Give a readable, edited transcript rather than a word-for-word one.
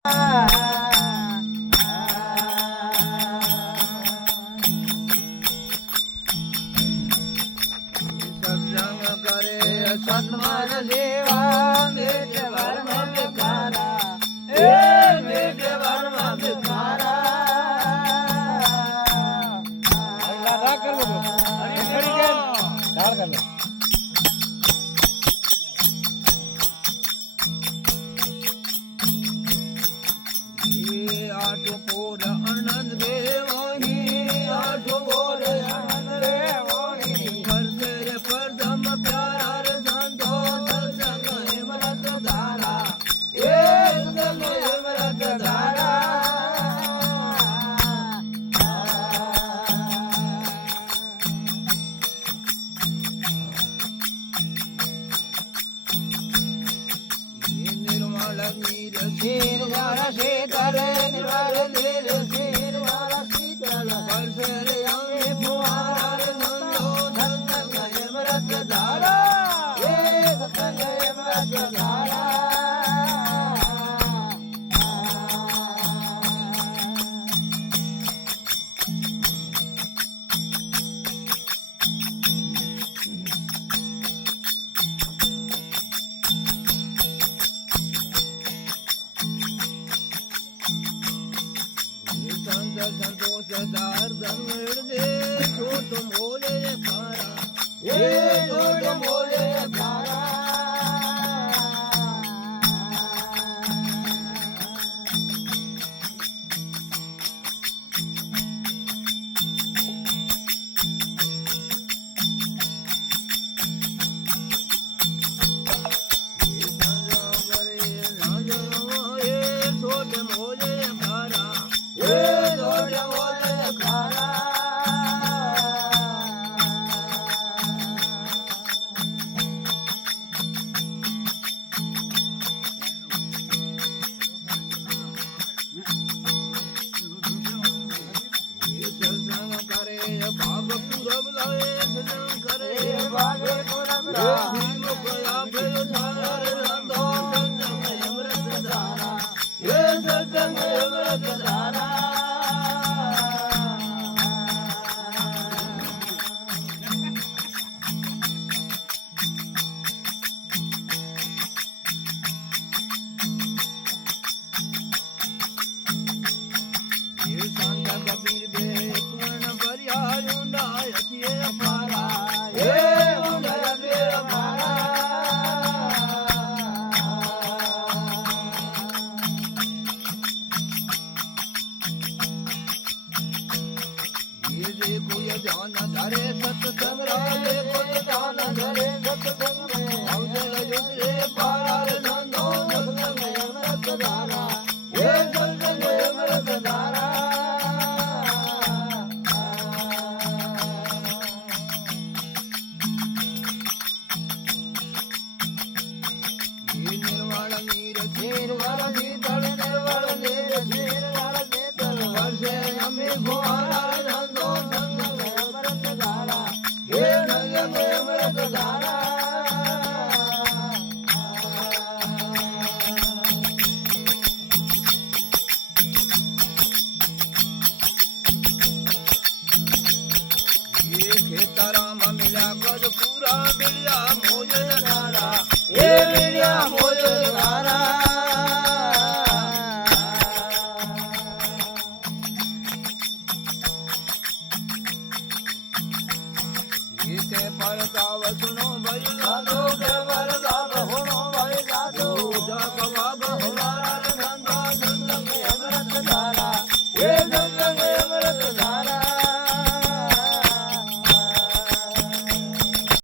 સત્સંગ કરે સન્માન દેવા મેટ વર્મ ભિખારા એ મેટ વર્મ ભિખારા કર લો અને કરી દે ધાર કર લો આઠો પોર આનંદ દેવોહી આઠો પોર આનંદ દેવોહી પરધર પરધમ પ્યારા રે સંતો સત્સંગ હિમરત ધારા એ સત્સંગ હિમરત ધારા નિર્મળ નીર શીર વાળા શીતળ નિર્મળ નીર શીર વાળા શીતળ પરસરે અમે ફુવારા રે સંતો સત્સંગ હિમરત ધારા એ સત્સંગ હિમરત ધારા સંતોષ દાર ધનવડ દે છોટ મોલે ખારા એ છોટ મોલે ખારા છોટ મોલે ખારા એ છોટ મોલે ખારા સત્સંગ કરે ભાગ પૂરબ લાવે સત્સંગ કરે ભાગ પૂરબ લાવે કયા ભયો સારા રે સંતો સત્સંગ હિમરત ધારા એ સત્સંગ હિમરત ધારા કબીર બે પૂર્ણ ભર્યા ઊંડાય છે અમારા એ ઊંડાય બે અમારા ये देखो ये जान धरे सत्संग रे कोई जान धरे सत्संग में अवजल जुरे पार नंदो सत्संग अमृत धारा ये सत्संग अमृत धारा निर्वाण नीर शेर वाला शीतल निर्वाण नीर शेर वाला शीतल वर्षे हमें फुवारा नंदो संग अमृत धारा ये संग अमृत धारा ये खेतारा में मिला गज पूरा मिलिया मोज धारा ये मिलिया मोज धारा ये ते फलता वसुनो भैया